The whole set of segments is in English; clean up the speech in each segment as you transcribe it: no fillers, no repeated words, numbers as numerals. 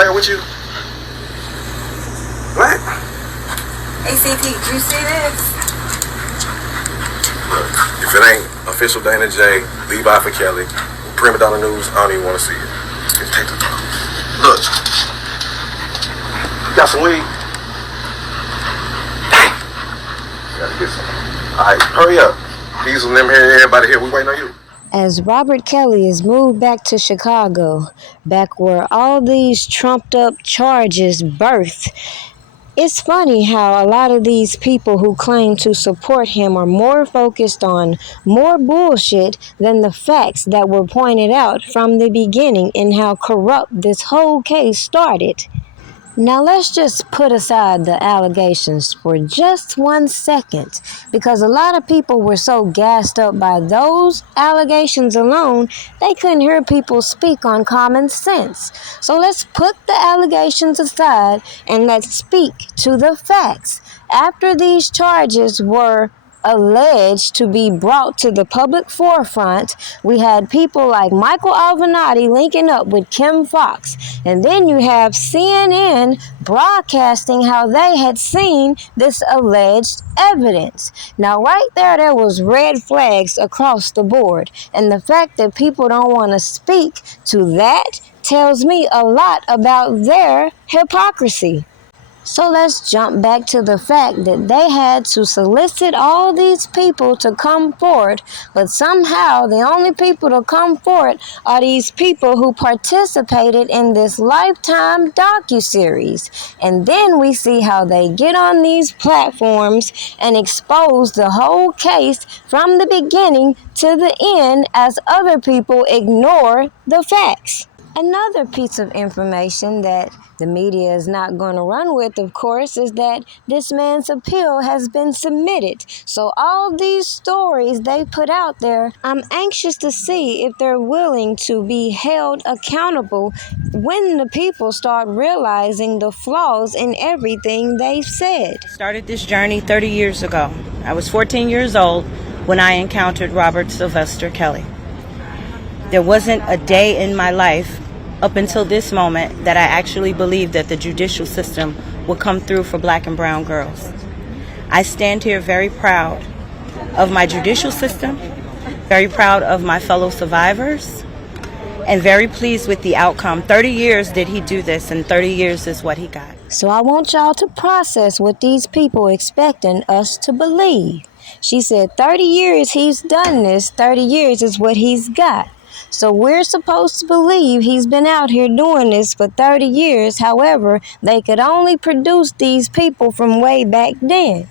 out here with you? What? ACP, did you see this? Look, if it ain't official Dana J, Levi for Kelly, Prima Donna News, I don't even want to see it. Just take the phone. Look. You got some weed? Dang. Gotta get some. Alright, hurry up. These and them here, everybody here, we waiting on you. As Robert Kelly is moved back to Chicago, back where all these trumped up charges birth, it's funny how a lot of these people who claim to support him are more focused on more bullshit than the facts that were pointed out from the beginning and how corrupt this whole case started. Now let's just put aside the allegations for just 1 second, because a lot of people were so gassed up by those allegations alone, they couldn't hear people speak on common sense. So let's put the allegations aside and let's speak to the facts. After these charges were alleged to be brought to the public forefront, we had people like Michael Avenatti linking up with KIM FOXX, and then you have CNN broadcasting how they had seen this alleged evidence. Now right there was red flags across the board, and the fact that people don't want to speak to that tells me a lot about their hypocrisy. So let's jump back to the fact that they had to solicit all these people to come forward, but somehow the only people to come forward are these people who participated in this Lifetime docuseries. And then we see how they get on these platforms and expose the whole case from the beginning to the end as other people ignore the facts. Another piece of information that the media is not going to run with, of course, is that this man's appeal has been submitted. So all these stories they put out there, I'm anxious to see if they're willing to be held accountable when the people start realizing the flaws in everything they've said. Started this journey 30 years ago. I was 14 years old when I encountered Robert Sylvester Kelly. There wasn't a day in my life up until this moment that I actually believed that the judicial system would come through for black and brown girls. I stand here very proud of my judicial system, very proud of my fellow survivors, and very pleased with the outcome. 30 years did he do this, and 30 years is what he got. So I want y'all to process what these people expecting us to believe. She said 30 years he's done this, 30 years is what he's got. So we're supposed to believe he's been out here doing this for 30 years. However, they could only produce these people from way back then.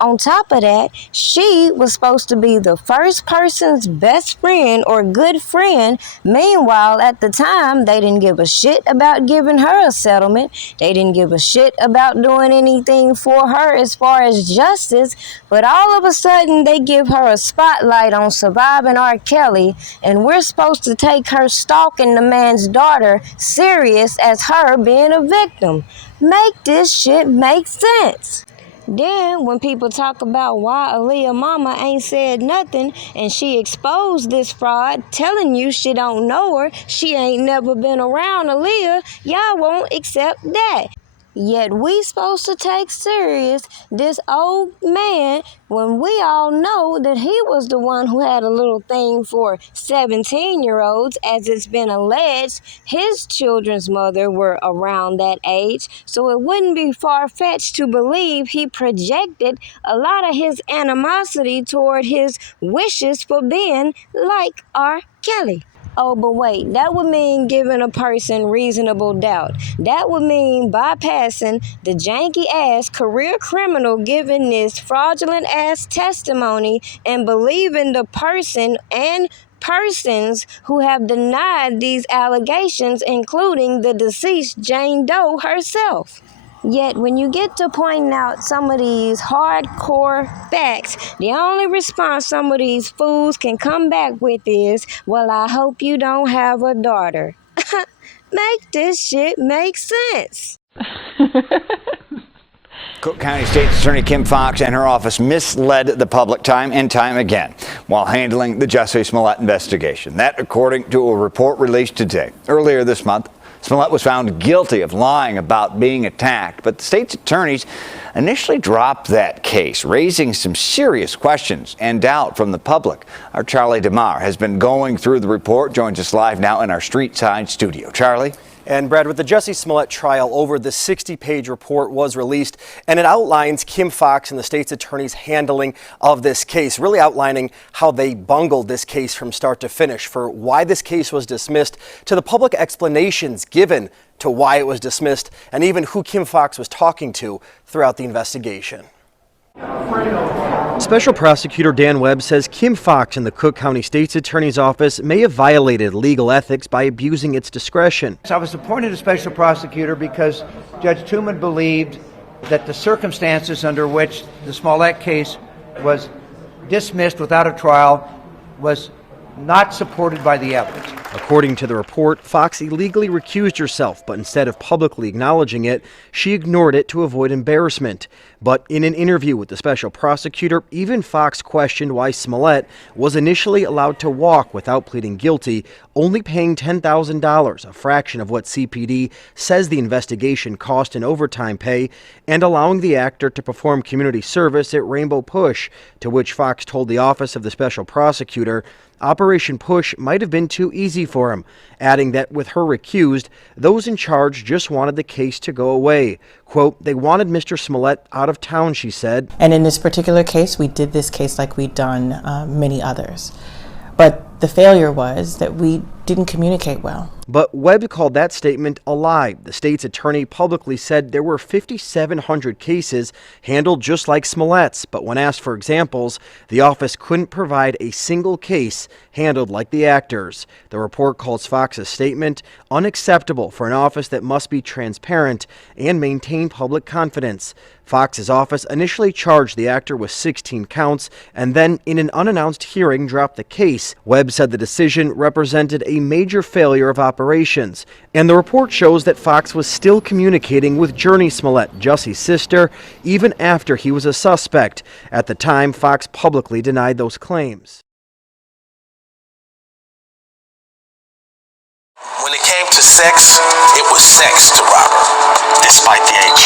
On top of that, she was supposed to be the first person's best friend or good friend. Meanwhile, at the time, they didn't give a shit about giving her a settlement. They didn't give a shit about doing anything for her as far as justice. But all of a sudden, they give her a spotlight on surviving R. Kelly, and we're supposed to take her stalking the man's daughter serious as her being a victim. Make this shit make sense. Then when people talk about why Aaliyah mama ain't said nothing and she exposed this fraud, telling you she don't know her, she ain't never been around Aaliyah, y'all won't accept that. Yet we supposed to take serious this old man when we all know that he was the one who had a little thing for 17-year-olds, as it's been alleged his children's mother were around that age. So it wouldn't be far-fetched to believe he projected a lot of his animosity toward his wishes for being like R. Kelly. Oh, but wait, that would mean giving a person reasonable doubt. That would mean bypassing the janky-ass career criminal giving this fraudulent-ass testimony and believing the person and persons who have denied these allegations, including the deceased Jane Doe herself. Yet when you get to pointing out some of these hardcore facts, the only response some of these fools can come back with is, well, I hope you don't have a daughter. Make this shit make sense. Cook County State's Attorney Kim FOXX and her office misled the public time and time again while handling the Jussie Smollett investigation. That, according to a report released today. Earlier this month, Smollett was found guilty of lying about being attacked, but the state's attorneys initially dropped that case, raising some serious questions and doubt from the public. Our Charlie DeMar has been going through the report, joins us live now in our Street Side studio. Charlie? And Brad, with the Jussie Smollett trial over, the 60-page report was released, and it outlines Kim Foxx and the state's attorney's handling of this case, really outlining how they bungled this case from start to finish, for why this case was dismissed, to the public explanations given to why it was dismissed, and even who Kim Foxx was talking to throughout the investigation. Special Prosecutor Dan Webb says Kim Foxx and the Cook County State's Attorney's Office may have violated legal ethics by abusing its discretion. I was appointed a special prosecutor because Judge Tooman believed that the circumstances under which the Smollett case was dismissed without a trial was not supported by the evidence. According to the report, Foxx illegally recused herself, but instead of publicly acknowledging it, she ignored it to avoid embarrassment. But in an interview with the special prosecutor, even Foxx questioned why Smollett was initially allowed to walk without pleading guilty, only paying $10,000, a fraction of what CPD says the investigation cost in overtime pay, and allowing the actor to perform community service at Rainbow Push, to which Foxx told the office of the special prosecutor Operation Push might have been too easy for him, adding that with her recused, those in charge just wanted the case to go away. Quote, they wanted Mr. Smollett out of town, she said. And in this particular case, we did this case like we'd done many others. But the failure was that we didn't communicate well. But Webb called that statement a lie. The state's attorney publicly said there were 5,700 cases handled just like Smollett's, but when asked for examples, the office couldn't provide a single case handled like the actors. The report calls Foxx's statement unacceptable for an office that must be transparent and maintain public confidence. Foxx's office initially charged the actor with 16 counts and then, in an unannounced hearing, dropped the case. Webb said the decision represented a major failure of operations, and the report shows that Foxx was still communicating with Journey Smollett, Jussie's sister, even after he was a suspect. At the time, Foxx publicly denied those claims. When it came to sex, it was sex to Robert, despite the age.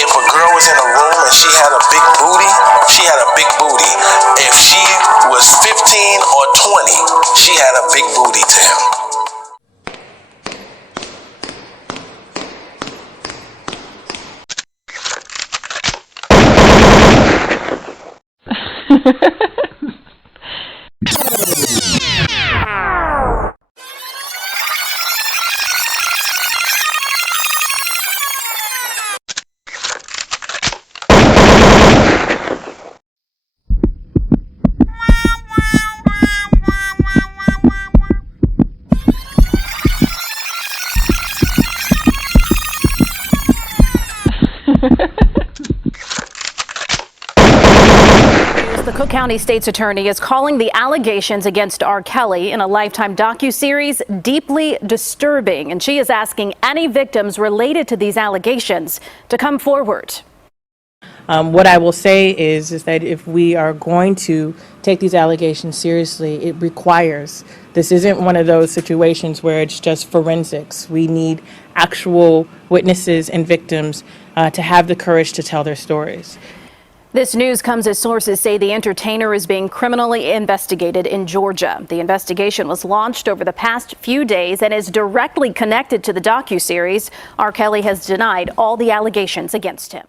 If a girl was in a room and she had a big booty, she had a big booty. If she was 15 or 20, she had a big booty to him. The Cook County State's Attorney is calling the allegations against R. Kelly in a Lifetime docuseries deeply disturbing, and she is asking any victims related to these allegations to come forward. What I will say is that if we are going to take these allegations seriously, it requires, this isn't one of those situations where it's just forensics. We need actual witnesses and victims to have the courage to tell their stories. This news comes as sources say the entertainer is being criminally investigated in Georgia. The investigation was launched over the past few days and is directly connected to the docuseries. R. Kelly has denied all the allegations against him.